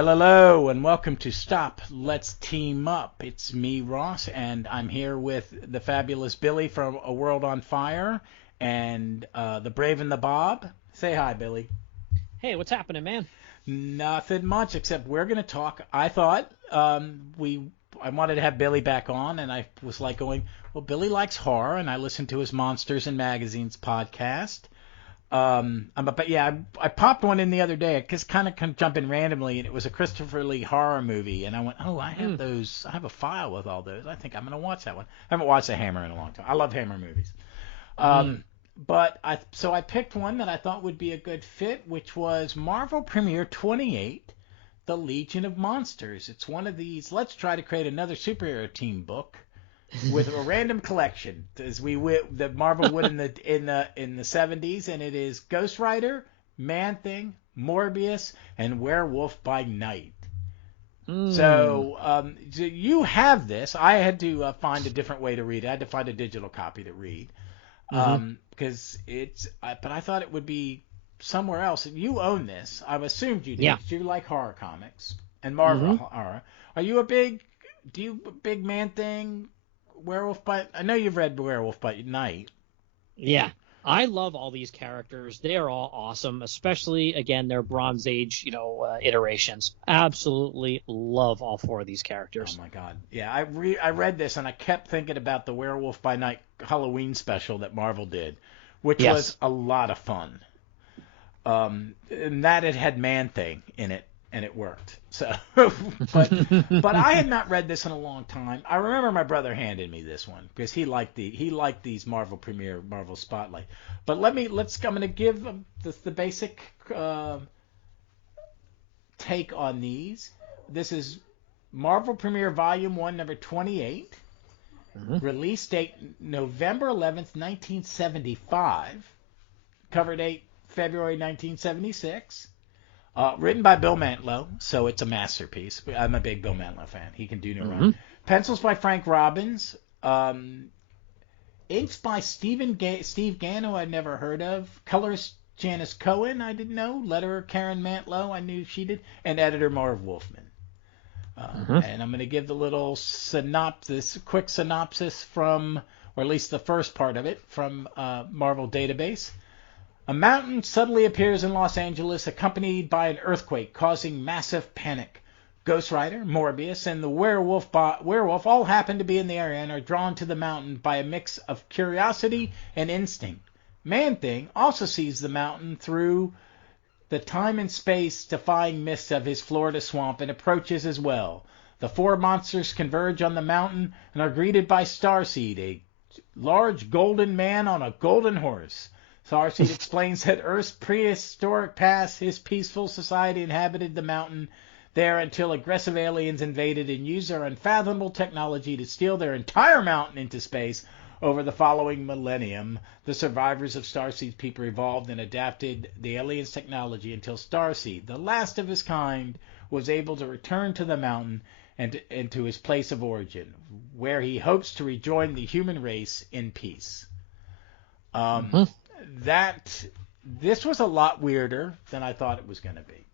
Hello, and welcome to Stop, Let's Team Up. It's me, Ross, and I'm here with the fabulous Billy from A World on Fire, and the Brave and the Bob. Say hi, Billy. Hey, what's happening, man? Nothing much, except we're going to talk. I thought I wanted to have Billy back on, and I was like going, well, Billy likes horror, and I listened to his Monsters and Magazines podcast. I popped one in the other day, just kind of jumping randomly, and it was a Christopher Lee horror movie, and I went, oh, I have those. I have a file with all those. I think I'm going to watch that one. I haven't watched a Hammer in a long time. I love Hammer movies. But I picked one that I thought would be a good fit, which was Marvel Premiere 28, The Legion of Monsters. It's one of these, let's try to create another superhero team book with a random collection, as that Marvel would in the 70s, and it is Ghost Rider, Man-Thing, Morbius, and Werewolf by Night. So you have this. I had to find a different way to read it. I had to find a digital copy to read. Because but I thought it would be somewhere else. You own this. I've assumed you do. Yeah. You like horror comics and Marvel horror. Are you a big Man-Thing, Werewolf by? I know you've read Werewolf by Night. Yeah, I love all these characters. They are all awesome, especially again their Bronze Age, iterations. Absolutely love all four of these characters. Oh my God, yeah. I read this and I kept thinking about the Werewolf by Night Halloween special that Marvel did, which was a lot of fun. And that it had Man-Thing in it. And it worked. So, but I had not read this in a long time. I remember my brother handed me this one because he liked these Marvel Premiere, Marvel Spotlight. But I'm going to give the basic take on these. This is Marvel Premiere Volume 1, number 28. Release date November 11th, 1975. Cover date February 1976. Written by Bill Mantlo, so it's a masterpiece. I'm a big Bill Mantlo fan. He can do no wrong. Pencils by Frank Robbins. Inks by Steve Gano, I'd never heard of. Colorist Janice Cohen, I didn't know. Letterer Karen Mantlo, I knew she did. And editor Marv Wolfman. And I'm going to give the little quick synopsis from, or at least the first part of it, from Marvel Database. A mountain suddenly appears in Los Angeles, accompanied by an earthquake, causing massive panic. Ghost Rider, Morbius, and the werewolf all happen to be in the area and are drawn to the mountain by a mix of curiosity and instinct. Man-Thing also sees the mountain through the time and space-defying mist of his Florida swamp and approaches as well. The four monsters converge on the mountain and are greeted by Starseed, a large golden man on a golden horse. Starseed explains that Earth's prehistoric past, his peaceful society inhabited the mountain there until aggressive aliens invaded and used their unfathomable technology to steal their entire mountain into space. Over the following millennium, the survivors of Starseed's people evolved and adapted the aliens' technology until Starseed, the last of his kind, was able to return to the mountain and to his place of origin, where he hopes to rejoin the human race in peace. This was a lot weirder than I thought it was going to be.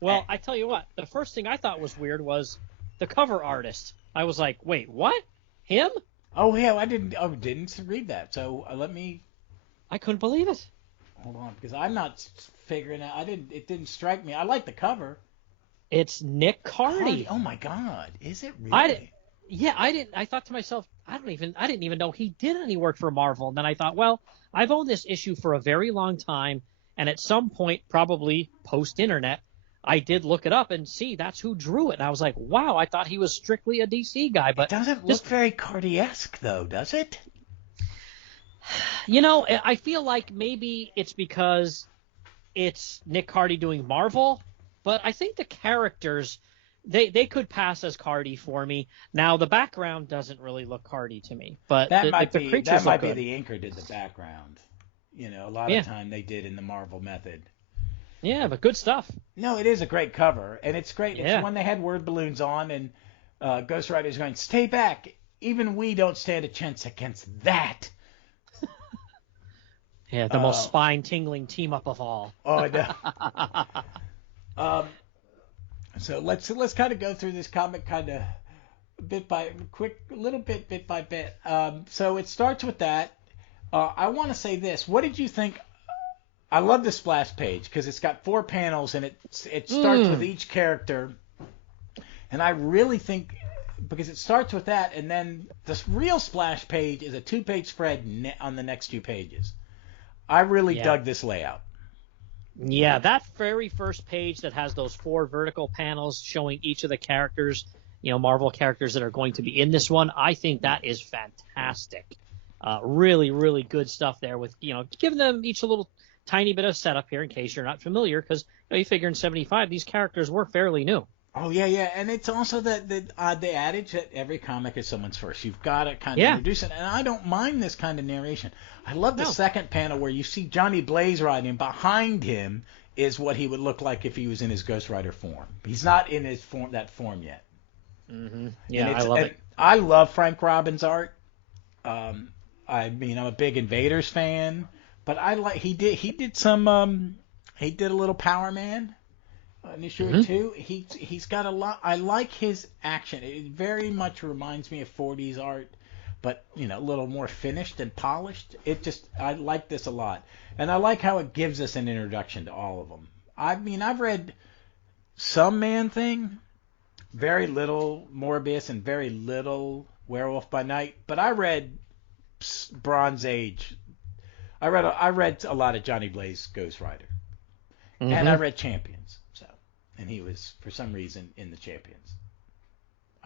Well, I tell you what, the first thing I thought was weird was the cover artist. I was like, wait, what? Him? Oh, yeah, I didn't read that. So I couldn't believe it. Hold on, because I'm not figuring out. It didn't strike me. I like the cover. It's Nick Cardy. Oh my God, is it really? I thought to myself, I didn't even know he did any work for Marvel. And then I thought, well, I've owned this issue for a very long time, and at some point, probably post-internet, I did look it up and see that's who drew it. And I was like, wow, I thought he was strictly a DC guy. But it doesn't look very Cardy-esque, though, does it? I feel like maybe it's because it's Nick Cardy doing Marvel, but I think the characters, they could pass as Cardy for me. Now, the background doesn't really look Cardy to me, but the creatures that might be good. the inker did the background. A lot of time they did in the Marvel method. Yeah, but good stuff. No, it is a great cover, and it's great. It's one they had word balloons on, and Ghost Rider's going, stay back. Even we don't stand a chance against that. Yeah, the most spine-tingling team-up of all. Oh, no. Um, so let's kind of go through this comic kind of bit by bit by bit. So it starts with that. I want to say this. What did you think? I love the splash page because it's got 4 panels and it starts with each character. And I really think because it starts with that and then the real splash page is a 2-page spread on the next 2 pages. I really dug this layout. Yeah, that very first page that has those 4 vertical panels showing each of the characters, Marvel characters that are going to be in this one, I think that is fantastic. Really, really good stuff there with, giving them each a little tiny bit of setup here in case you're not familiar because you figure in 75 these characters were fairly new. Oh yeah, and it's also the adage that every comic is someone's first. You've got to kind of introduce it, and I don't mind this kind of narration. I love the second panel where you see Johnny Blaze riding, and behind him is what he would look like if he was in his Ghost Rider form. He's not in his form yet. Mm-hmm. Yeah, I love it. I love Frank Robbins' art. I'm a big Invaders fan. But he did a little Power Man an issue or two. He's got a lot. I like his action. It very much reminds me of 40s art, but a little more finished and polished. I like this a lot, and I like how it gives us an introduction to all of them. I've read some Man-Thing, very little Morbius, and very little Werewolf by Night, but I read Bronze Age. I read a lot of Johnny Blaze Ghost Rider, and I read Champions. And he was for some reason in the Champions.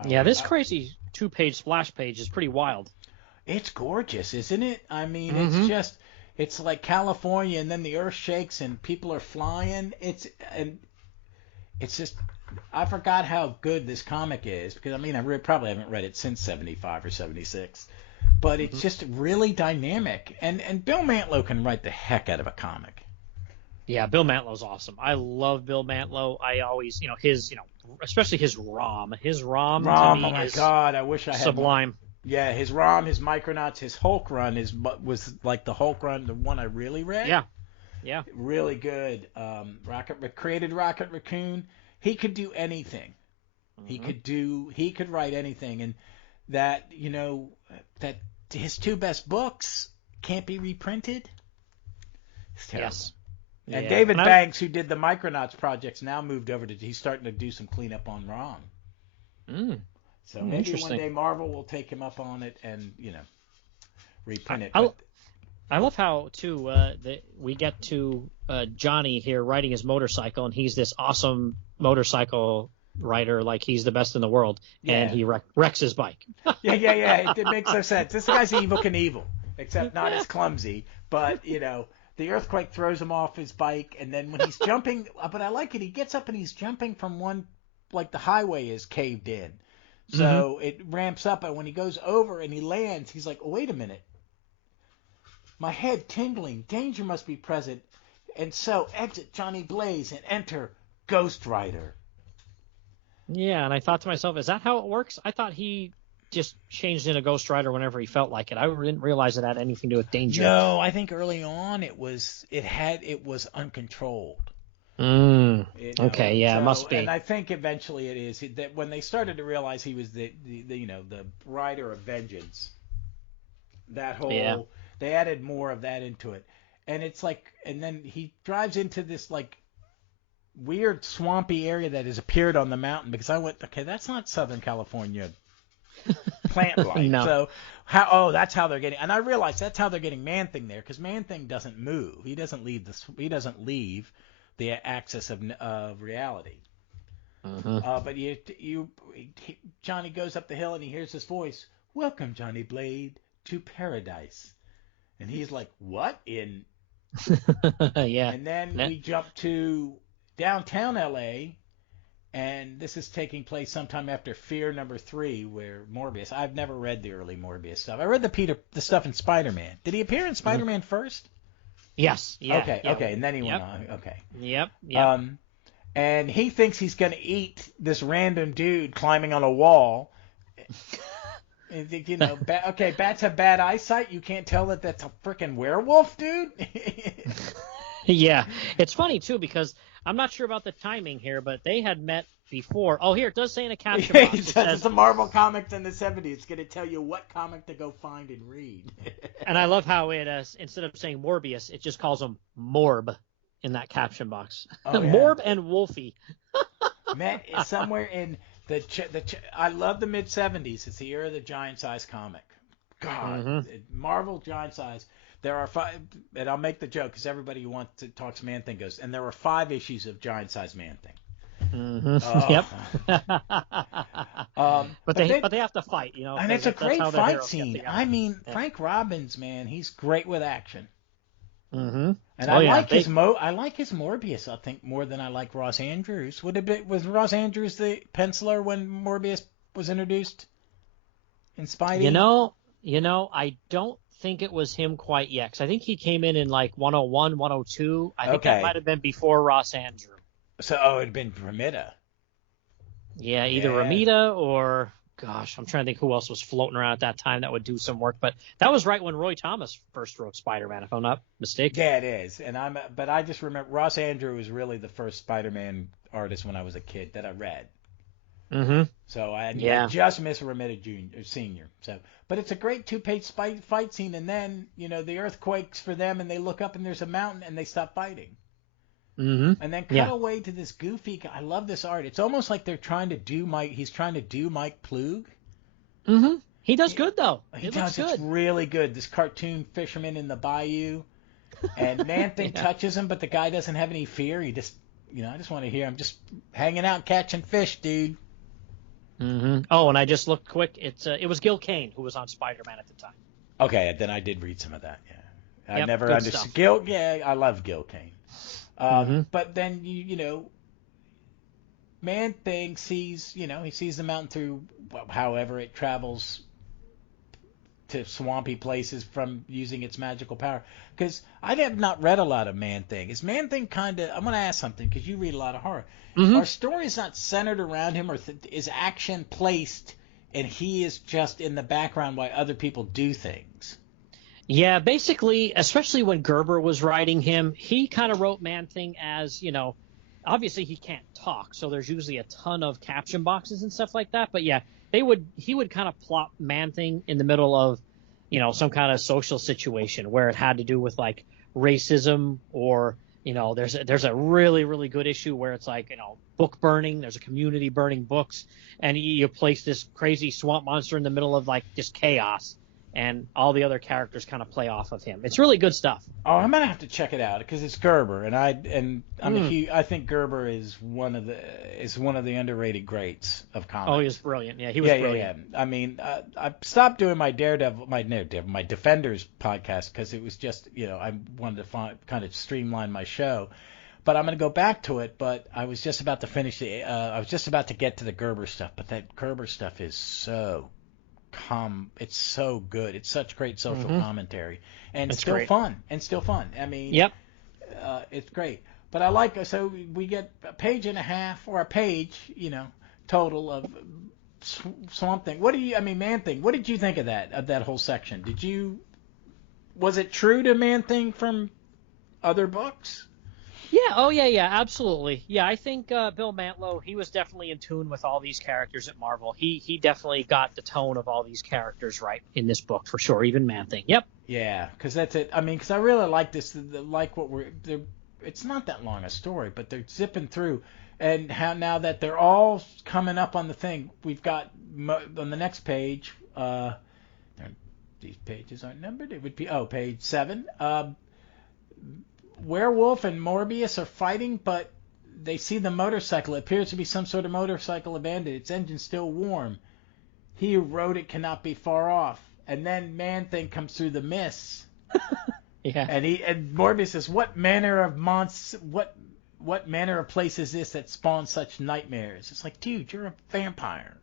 This crazy 2-page splash page is pretty wild. It's gorgeous, isn't it? It's like California, and then the earth shakes and people are flying. It's just I forgot how good this comic is because I probably haven't read it since 75 or 76. But it's just really dynamic. And Bill Mantlo can write the heck out of a comic. Yeah, Bill Mantlo's awesome. I love Bill Mantlo. I always, his, especially his ROM. His ROM to me oh my is God, I wish I had sublime. More. Yeah, his ROM, his Micronauts, his Hulk run was like the Hulk run, the one I really read. Yeah. Really good. Created Rocket Raccoon. He could do anything. He could write anything. And that, that his 2 best books can't be reprinted. It's terrible. Yes. And David Banks, who did the Micronauts projects, now moved over he's starting to do some cleanup on ROM. So maybe one day Marvel will take him up on it and, reprint it. I love how, too, we get to Johnny here riding his motorcycle, and he's this awesome motorcycle rider, like he's the best in the world, and he wrecks his bike. Yeah. It makes no sense. This guy's Evel Knievel, except not as clumsy, but, the earthquake throws him off his bike, and then when he's jumping, but I like it, he gets up and he's jumping from one, like the highway is caved in. So it ramps up, and when he goes over and he lands, he's like, oh, wait a minute. My head tingling, danger must be present. And so exit Johnny Blaze and enter Ghost Rider. Yeah, and I thought to myself, is that how it works? I thought he just changed into Ghost Rider whenever he felt like it. I didn't realize it had anything to do with danger. No, I think early on it was uncontrolled. Okay, yeah, it must be. And I think eventually it is that when they started to realize he was the rider of vengeance, that whole they added more of that into it. And it's like, and then he drives into this like weird swampy area that has appeared on the mountain because I went, okay, that's not Southern California plant life. No. So that's how they're getting, and I realized that's how they're getting Man-Thing there because Man-Thing doesn't move. He doesn't leave the axis of reality. But Johnny goes up the hill and he hears this voice, "Welcome, Johnny Blade, to paradise." And he's like, "What in?" Yeah. And then we jump to downtown LA, and this is taking place sometime after Fear #3, where Morbius. I've never read the early Morbius stuff. I read the stuff in Spider-Man. Did he appear in Spider-Man first? Yes. Yeah. Okay, and then he went on. Okay. Yep. And he thinks he's going to eat this random dude climbing on a wall. Bats have bad eyesight. You can't tell that that's a freaking werewolf, dude. Yeah, it's funny too because I'm not sure about the timing here, but they had met before. Oh, here it does say in a caption box. It says, It's a Marvel comics in the 70s. It's going to tell you what comic to go find and read. and I love how it instead of saying Morbius, it just calls him Morb in that caption box. Oh, yeah. Morb and Wolfie. Matt, it's somewhere in I love the mid 70s. It's the era of the giant size comic. God, Marvel giant size. There are 5, and I'll make the joke because everybody who wants to talks Man Thing goes, and there were 5 issues of giant size Man Thing. Yep. But they have to fight, and it's a great fight scene. I mean, Frank Robbins, man, he's great with action. Mm-hmm. And I like his Morbius, I think, more than I like Ross Andrews. Was Ross Andrews the penciler when Morbius was introduced in Spidey? I don't think it was him quite yet. 'Cause I think he came in like 101, 102. I think that might have been before Ross Andrews. So, it'd been Romita. Yeah, either Romita or, gosh, I'm trying to think who else was floating around at that time that would do some work. But that was right when Roy Thomas first wrote Spider-Man, if I'm not mistaken. Yeah, it is. But I just remember Ross Andrews was really the first Spider-Man artist when I was a kid that I read. Mm-hmm. So I just missed Romita Jr. Senior. So, but it's a great 2-page fight scene, and then the earth quakes for them, and they look up and there's a mountain, and they stop fighting. Mm-hmm. And then cut away to this goofy. I love this art. It's almost like they're trying to do Mike. He's trying to do Mike Ploog. Mm-hmm. He does good though. He does. It's really good. This cartoon fisherman in the bayou, and Man Thing touches him, but the guy doesn't have any fear. He just, I just want to hear him just hanging out catching fish, dude. Mm-hmm. Oh, and I just looked quick. It was Gil Kane who was on Spider-Man at the time. Okay, then I did read some of that. Yeah, I never understood stuff. Gil. Yeah, I love Gil Kane. But then Man Thing sees, he sees the mountain through, however it travels to swampy places from using its magical power. Because I have not read a lot of Man Thing. Is Man Thing kind of? I'm going to ask something because you read a lot of horror. Are stories not centered around him, or is action placed and he is just in the background while other people do things? Yeah, basically, especially when Gerber was writing him, he kind of wrote Man Thing as, obviously he can't talk, so there's usually a ton of caption boxes and stuff like that. But yeah, he would kind of plop Man Thing in the middle of, some kind of social situation where it had to do with like racism or, there's a really, really good issue where it's like, book burning. There's a community burning books, and you place this crazy swamp monster in the middle of like just chaos. And all the other characters kind of play off of him. It's really good stuff. Oh, I'm gonna have to check it out because it's Gerber, and I think Gerber is one of the underrated greats of comics. Oh, he was brilliant. Yeah, he was brilliant. Yeah. I mean, I stopped doing my my Defenders podcast because it was just I wanted to kind of streamline my show, but I'm gonna go back to it. But I was just about to finish I was just about to get to the Gerber stuff, but that Gerber stuff is so. It's so good. It's such great social commentary, and it's still fun. I mean, yep, it's great. But I like so we get a page and a half or a page, total of Swamp Thing. Man Thing. What did you think of that whole section? Was it true to Man Thing from other books? Yeah. Oh, yeah. Absolutely. Yeah, I think Bill Mantlo, he was definitely in tune with all these characters at Marvel. He definitely got the tone of all these characters right in this book for sure. Even Man Thing. Yep. Yeah, because that's it. I mean, because I really like this. It's not that long a story, but they're zipping through, and how now that they're all coming up on the thing, we've got on the next page. These pages aren't numbered. It would be page 7. Werewolf and Morbius are fighting, but they see the motorcycle. It appears to be some sort of motorcycle abandoned. Its engine's still warm. He who rode it cannot be far off. And then Man Thing comes through the mists. Yeah. And Morbius says, "What manner of place is this that spawns such nightmares?" It's like, dude, you're a vampire.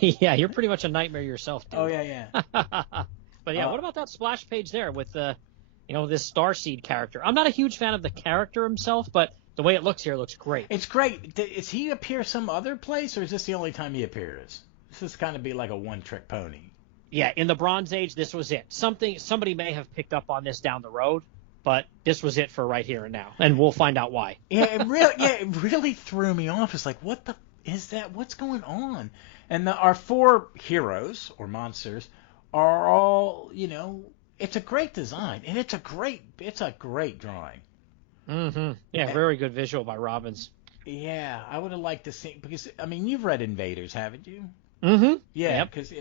Yeah, you're pretty much a nightmare yourself, dude. Oh yeah. But yeah, what about that splash page there with this Starseed character? I'm not a huge fan of the character himself, but the way it looks here looks great. It's great. Is he appear some other place, or is this the only time he appears? This is kind of be like a one-trick pony. Yeah, in the Bronze Age, this was it. Somebody may have picked up on this down the road, but this was it for right here and now, and we'll find out why. It really threw me off. It's like, what the is that? What's going on? And our 4 heroes or monsters are all, it's a great design and it's a great drawing. Mm-hmm. Yeah, very good visual by Robbins. Yeah, I would have liked to see, because you've read Invaders, haven't you? Mm-hmm. Yeah, because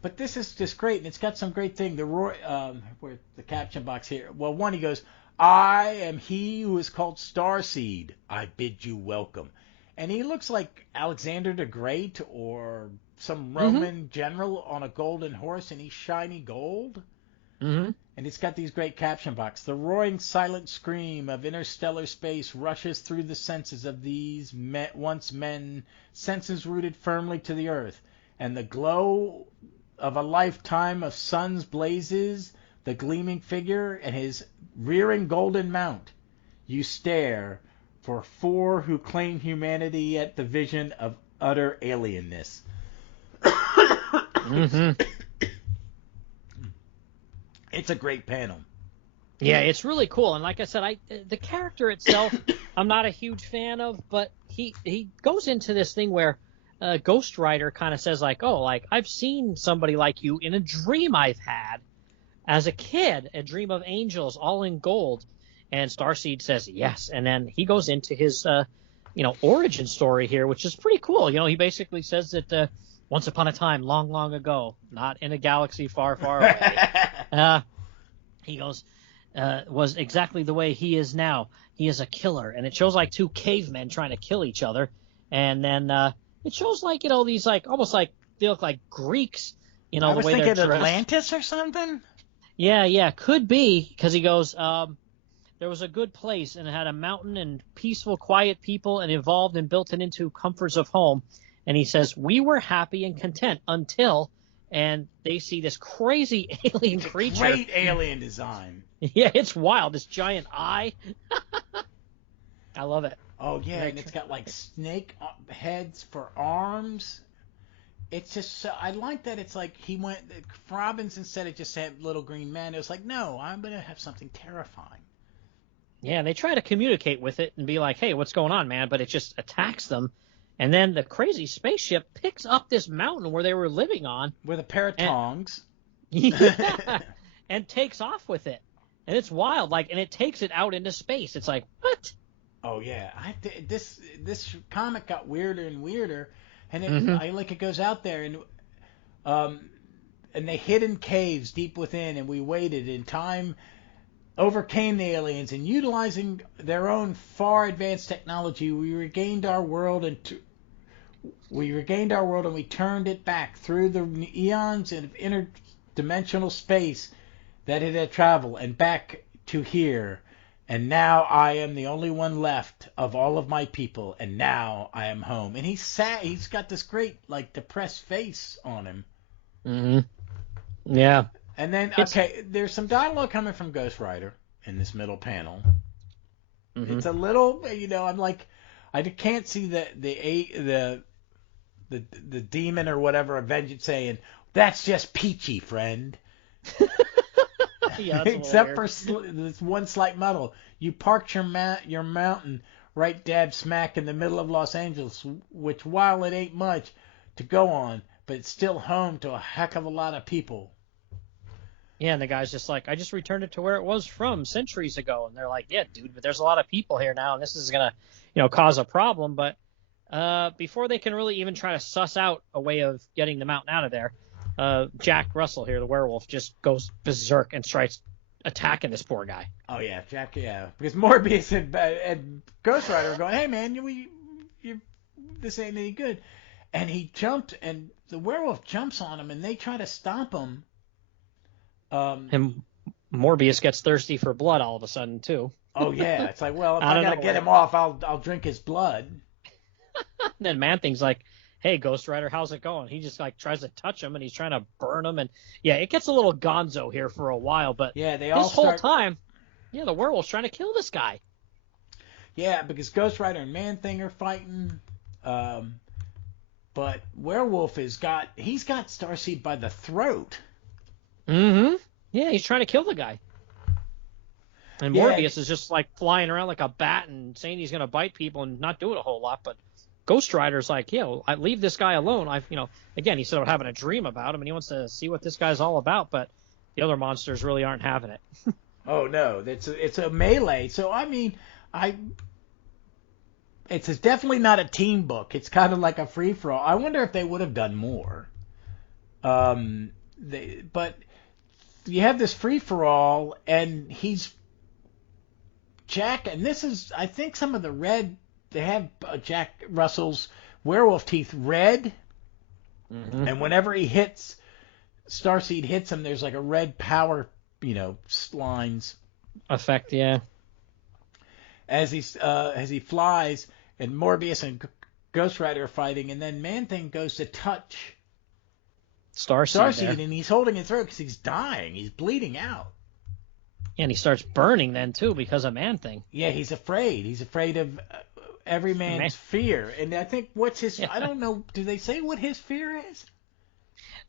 but this is just great, and it's got some great thing. Where the caption box here. Well, one, he goes, "I am he who is called Starseed. I bid you welcome." And he looks like Alexander the Great or some Roman general on a golden horse, and he's shiny gold. Mm-hmm. And it's got these great caption box. The roaring silent scream of interstellar space rushes through the senses of these once men, senses rooted firmly to the earth. And the glow of a lifetime of suns blazes the gleaming figure and his rearing golden mount. You stare for 4 who claim humanity at the vision of utter alienness. Mm-hmm. It's a great panel. Yeah, it's really cool. And like I said, the character itself, I'm not a huge fan of, but he goes into this thing where Ghost Rider kind of says like, oh, like I've seen somebody like you in a dream I've had as a kid, a dream of angels all in gold. And Starseed says yes. And then he goes into his, origin story here, which is pretty cool. He basically says that once upon a time, long, long ago, not in a galaxy far, far away, he goes, was exactly the way he is now. He is a killer. And it shows like 2 cavemen trying to kill each other. And then it shows like, these like almost like they look like Greeks, I the was way they're thinking dressed. Atlantis or something? Yeah, could be, because he goes, there was a good place, and it had a mountain and peaceful, quiet people, and evolved and built it into comforts of home. And he says, we were happy and content until, and they see this crazy alien creature. Great alien design. Yeah, it's wild. This giant eye. I love it. Oh, yeah, and it's got like snake heads for arms. It's just so, I like that it's like he went, Robbins, instead of just had little green men, it was like, no, I'm going to have something terrifying. Yeah, and they try to communicate with it and be like, hey, what's going on, man? But it just attacks them. And then the crazy spaceship picks up this mountain where they were living on. With a pair of tongs. Yeah, and takes off with it. And it's wild, and it takes it out into space. It's like, what? Oh, yeah. This comic got weirder and weirder. And it goes out there, and they hid in caves deep within, and we waited, and time overcame the aliens, and utilizing their own far advanced technology, we regained our world and we turned it back through the eons of interdimensional space that it had traveled and back to here. And now I am the only one left of all of my people, and now I am home. And he's sad. He's got this great, depressed face on him. Mm-hmm. Yeah. And then, there's some dialogue coming from Ghost Rider in this middle panel. Mm-hmm. It's a little, I'm like, I can't see the demon or whatever, Avengers saying, that's just peachy, friend. Yeah, except for this one slight muddle. You parked your mountain right dab smack in the middle of Los Angeles, which, while it ain't much to go on, but it's still home to a heck of a lot of people. Yeah, and the guy's just like, I just returned it to where it was from centuries ago. And they're like, yeah, dude, but there's a lot of people here now, and this is going to, cause a problem. But before they can really even try to suss out a way of getting the mountain out of there, Jack Russell here, the werewolf, just goes berserk and starts attacking this poor guy. Oh, yeah, Jack, yeah. Because Morbius and Ghost Rider are going, hey, man, this ain't any good. And he jumped, and the werewolf jumps on him, and they try to stop him. And Morbius gets thirsty for blood all of a sudden too. Oh yeah, it's like, well, if I gotta get him off, I'll drink his blood. Then Man-Thing's like, hey, Ghost Rider, how's it going? He just tries to touch him, and he's trying to burn him, and yeah, it gets a little gonzo here for a while, but yeah, whole time, the werewolf's trying to kill this guy. Yeah, because Ghost Rider and Man-Thing are fighting, but Werewolf he's got Starseed by the throat. Mm-hmm. Yeah, he's trying to kill the guy. And Morbius is just like flying around like a bat and saying he's going to bite people and not doing a whole lot. But Ghost Rider's like, I leave this guy alone. Again, he said about having a dream about him and he wants to see what this guy's all about. But the other monsters really aren't having it. Oh no, it's a melee. So I mean, it's definitely not a team book. It's kind of like a free for all. I wonder if they would have done more. But you have this free for all, and he's Jack, and this is, I think, some of the red. They have Jack Russell's werewolf teeth red, and whenever he hits, Starseed hits him, there's like a red power, lines effect. Yeah. As he flies, and Morbius and Ghost Rider are fighting, and then Man-Thing goes to touch Starseed, and he's holding his throat because he's dying. He's bleeding out. And he starts burning then, too, because of Man-Thing. Yeah, he's afraid. He's afraid of every man's fear. And I think what's his... I don't know. Do they say what his fear is?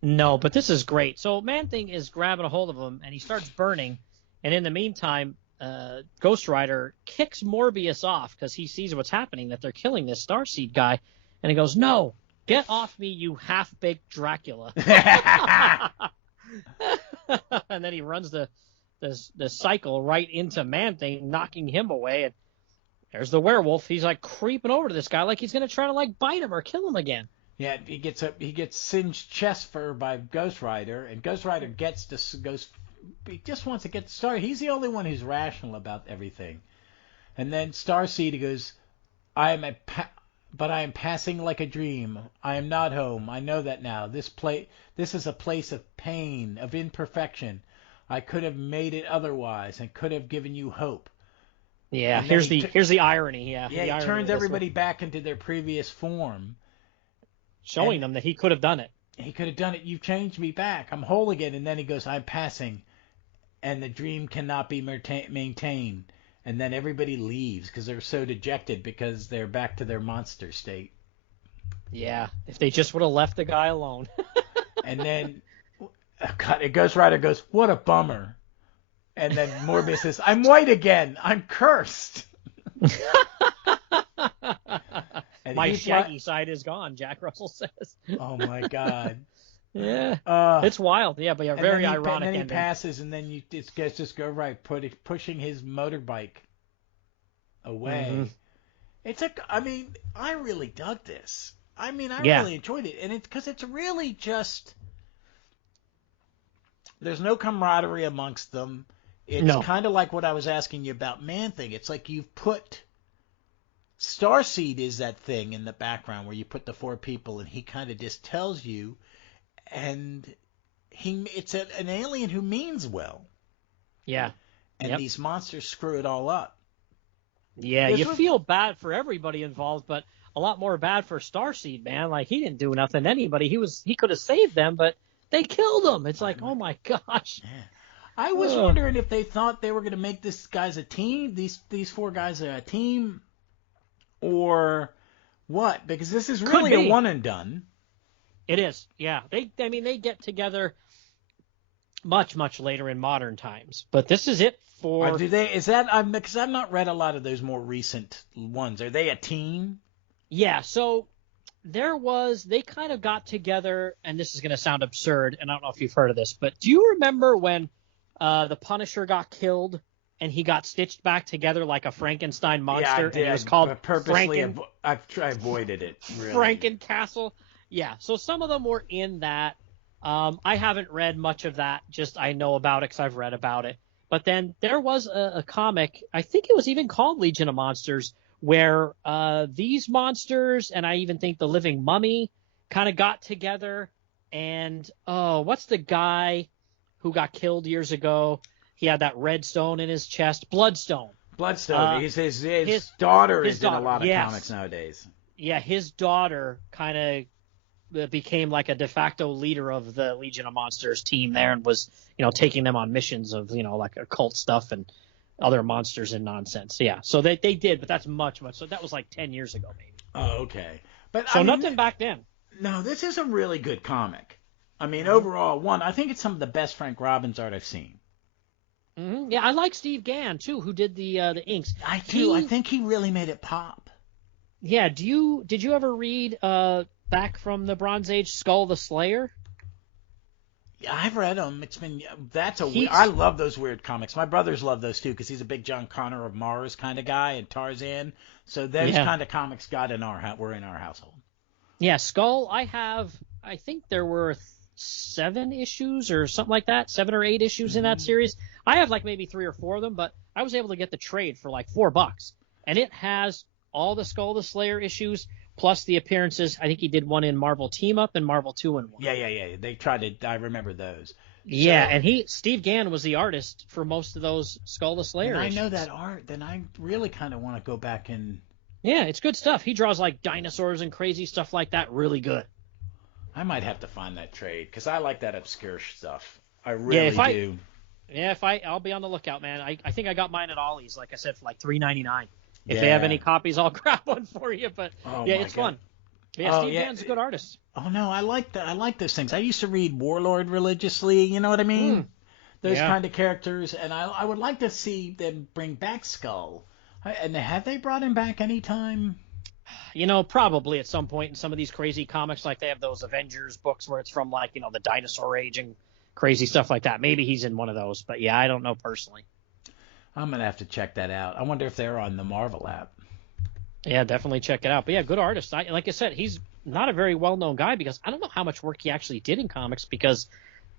No, but this is great. So Man-Thing is grabbing a hold of him, and he starts burning. And in the meantime, Ghost Rider kicks Morbius off because he sees what's happening, that they're killing this Starseed guy. And he goes, "No, get off me, you half-baked Dracula." And then he runs the cycle right into Man-Thing, knocking him away. And there's the werewolf. He's like creeping over to this guy like he's going to try to like bite him or kill him again. Yeah, he gets singed chest fur by Ghost Rider, and Ghost Rider he just wants to get started. He's the only one who's rational about everything. And then Starseed goes, but I am passing like a dream. I am not home. I know that now. This is a place of pain, of imperfection. I could have made it otherwise and could have given you hope. Yeah, here's the irony. Yeah, he turns everybody back into their previous form, showing them that he could have done it. He could have done it. You've changed me back. I'm whole again. And then he goes, I'm passing, and the dream cannot be maintained. And then everybody leaves because they're so dejected because they're back to their monster state. Yeah, if they just would have left the guy alone. And then Ghost Rider goes, "What a bummer." And then Morbius says, "I'm white again. I'm cursed." My shaggy side is gone, Jack Russell says. Oh, my God. Yeah. It's wild. Yeah, but very ironic. And then he passes, and then it gets just go right, pushing his motorbike away. Mm-hmm. I really dug this. I really enjoyed it. And it's because it's really just, there's no camaraderie amongst them. It's kind of like what I was asking you about Man-Thing. It's like you've put Starseed is that thing in the background where you put the four people and he kind of just tells you, and it's an alien who means well. Yeah. And these monsters screw it all up. Yeah, you feel bad for everybody involved, but a lot more bad for Starseed, man. Like, he didn't do nothing to anybody. He could have saved them, but they killed him. It's like, oh my gosh. Yeah. I was wondering if they thought they were going to make this guys a team, these four guys are a team, or what? Because this is really a one and done. It is, yeah. They get together much, much later in modern times, but this is it for. Do they? Is that? Because I've not read a lot of those more recent ones. Are they a team? Yeah. So they kind of got together, and this is going to sound absurd, and I don't know if you've heard of this, but do you remember when the Punisher got killed and he got stitched back together like a Frankenstein monster? Yeah, I did. And it was called purposely. I avoided it. Really. Frankencastle. Yeah. So some of them were in that. I haven't read much of that. Just I know about it because I've read about it. But then there was a comic. I think it was even called Legion of Monsters, where these monsters, and I even think the Living Mummy, kind of got together. And what's the guy who got killed years ago? He had that red stone in his chest. Bloodstone. His daughter is in a lot of comics nowadays. Yeah, his daughter kind of became like a de facto leader of the Legion of Monsters team there, and was, taking them on missions of, like occult stuff and other monsters and nonsense. Yeah, so they did, but that's much. So that was like 10 years ago, maybe. Oh, okay. But nothing back then. No, this is a really good comic. Overall, I think it's some of the best Frank Robbins art I've seen. Mm-hmm. Yeah, I like Steve Gann too, who did the inks. I do. I think he really made it pop. Yeah. Did you ever read back from the Bronze Age Skull the Slayer? Yeah, I've read them. He's I love those weird comics. My brothers love those too because he's a big John Connor of Mars kind of guy and Tarzan. So those yeah. kind of comics were in our household. Yeah, Skull, I think there were 7 issues or something like that, 7 or 8 issues in that series. I have like maybe 3 or 4 of them, but I was able to get the trade for like $4. And it has all the Skull the Slayer issues, plus the appearances. I think he did one in Marvel Team Up and Marvel 2-in-1. Yeah. They tried to, I remember those. Yeah, so, and Steve Gann was the artist for most of those Skull the Slayer issues. I know that art, then I really kind of want to go back and... Yeah, it's good stuff. He draws like dinosaurs and crazy stuff like that really good. I might have to find that trade because I like that obscure stuff. I really do. Yeah, I'll be on the lookout, man. I think I got mine at Ollie's, like I said, for like $3.99. If they have any copies, I'll grab one for you. But it's fun. But yeah, Steve Gann's a good artist. Oh no, I like that. I like those things. I used to read Warlord religiously. You know what I mean? Those kind of characters, and I would like to see them bring back Skull. And have they brought him back any time? Probably at some point in some of these crazy comics, like they have those Avengers books where it's from like, the dinosaur age and crazy stuff like that. Maybe he's in one of those, but yeah, I don't know personally. I'm going to have to check that out. I wonder if they're on the Marvel app. Yeah, definitely check it out. But yeah, good artist. Like I said, he's not a very well-known guy because I don't know how much work he actually did in comics because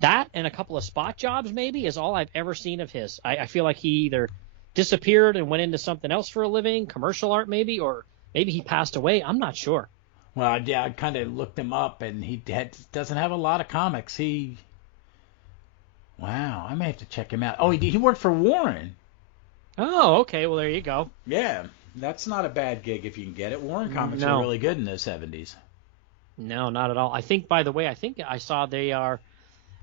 that and a couple of spot jobs maybe is all I've ever seen of his. I feel like he either disappeared and went into something else for a living, commercial art maybe, or maybe he passed away. I'm not sure. Well, yeah, I kind of looked him up, and he doesn't have a lot of comics. Wow, I may have to check him out. Oh, he worked for Warren. Oh, okay. Well, there you go. Yeah, that's not a bad gig if you can get it. Warren comics are really good in the 70s. No, not at all. By the way, I saw they are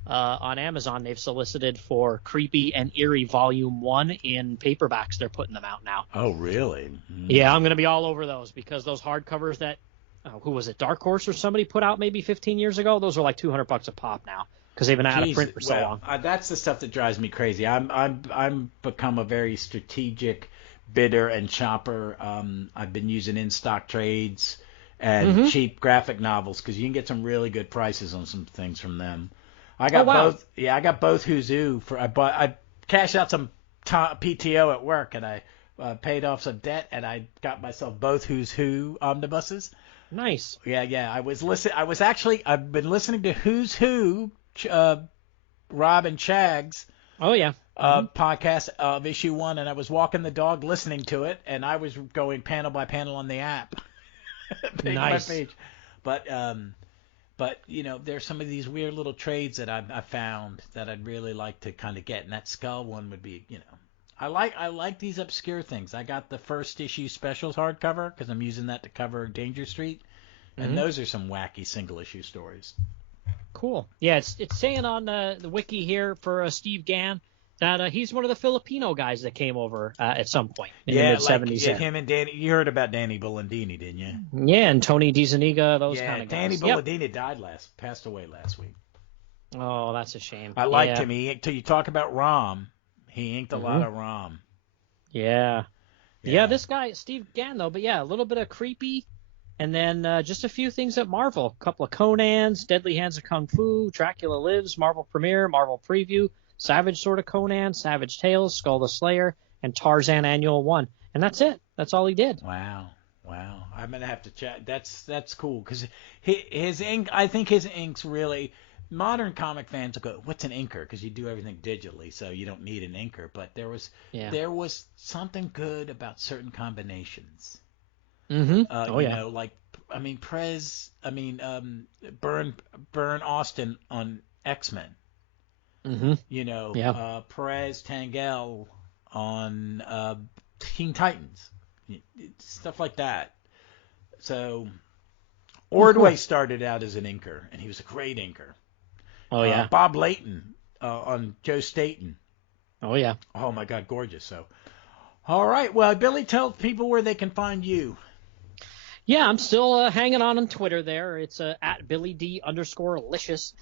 on Amazon. They've solicited for Creepy and Eerie Volume 1 in paperbacks. They're putting them out now. Oh, really? Yeah, I'm going to be all over those because those hardcovers that, who was it, Dark Horse or somebody put out maybe 15 years ago, those are like $200 a pop now because they've been out of print for so long. That's the stuff that drives me crazy. I'm become a very strategic bidder and shopper. I've been using in-stock trades and cheap graphic novels because you can get some really good prices on some things from them. I got both. Yeah, I got both Who's Who I cashed out some PTO at work and I paid off some debt and I got myself both Who's Who omnibuses. Nice. Yeah. I've been listening to Who's Who, Rob and Chag's. Oh yeah. Podcast of issue 1, and I was walking the dog listening to it, and I was going panel by panel on the app, page by page. But there's some of these weird little trades that I found that I'd really like to kind of get, and that Skull one would be, I like these obscure things. I got the first issue specials hardcover because I'm using that to cover Danger Street, and those are some wacky single issue stories. Cool. Yeah, it's saying on the wiki here for Steve Gann that he's one of the Filipino guys that came over at some point in the mid-'70s. Yeah, him and Danny. You heard about Danny Bullandini, didn't you? Yeah, and Tony DiZuniga, those kind of guys. Danny Bullandini passed away last week. Oh, that's a shame. I liked him. Till you talk about Rom, he inked a lot of Rom. Yeah, this guy, Steve Gann, though, but yeah, a little bit of Creepy, and then just a few things at Marvel. A couple of Conans, Deadly Hands of Kung Fu, Dracula Lives, Marvel Premiere, Marvel Preview, Savage Sword of Conan, Savage Tales, Skull the Slayer, and Tarzan Annual 1. And that's it. That's all he did. Wow. I'm going to have to check. That's cool because his ink, I think his ink's really, modern comic fans will go, what's an inker? Because you do everything digitally, so you don't need an inker. But there was something good about certain combinations. Burn Austin on X-Men. Perez Tangel on Teen Titans, stuff like that. So Ordway started out as an inker, and he was a great inker. Oh yeah. Bob Layton on Joe Staton. Oh yeah. Oh my God, gorgeous. So, all right. Well, Billy, tell people where they can find you. Yeah, I'm still hanging on Twitter there. It's at BillyD_licious.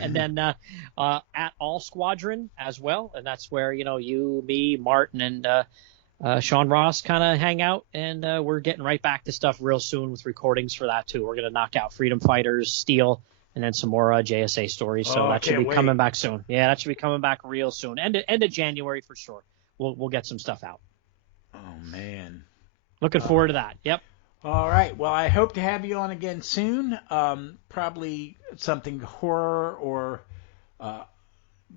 And then at All Squadron as well. And that's where, you, me, Martin, and Sean Ross kind of hang out. And we're getting right back to stuff real soon with recordings for that, too. We're going to knock out Freedom Fighters, Steel, and then some more JSA stories. So that should be coming back soon. Yeah, that should be coming back real soon. End of January for sure. We'll get some stuff out. Oh, man. Looking forward to that. Yep. All right. Well, I hope to have you on again soon. Probably something horror or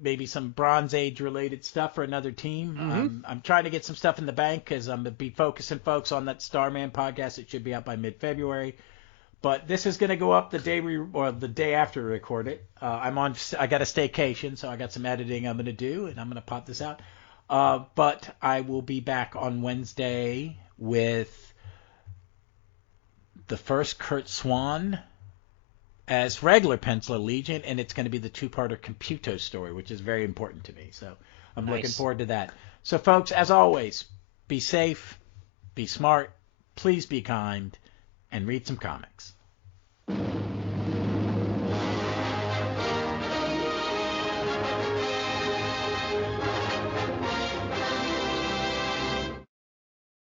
maybe some Bronze Age related stuff for another team. Mm-hmm. I'm trying to get some stuff in the bank because I'm going to be focusing folks on that Starman podcast. It should be out by mid-February. But this is going to go up the day after we record it. I got a staycation, so I got some editing I'm going to do, and I'm going to pop this out. But I will be back on Wednesday with the first Kurt Swan as regular Penciler Legion, and it's going to be the two-parter Computo story, which is very important to me. So I'm looking forward to that. So, folks, as always, be safe, be smart, please be kind, and read some comics.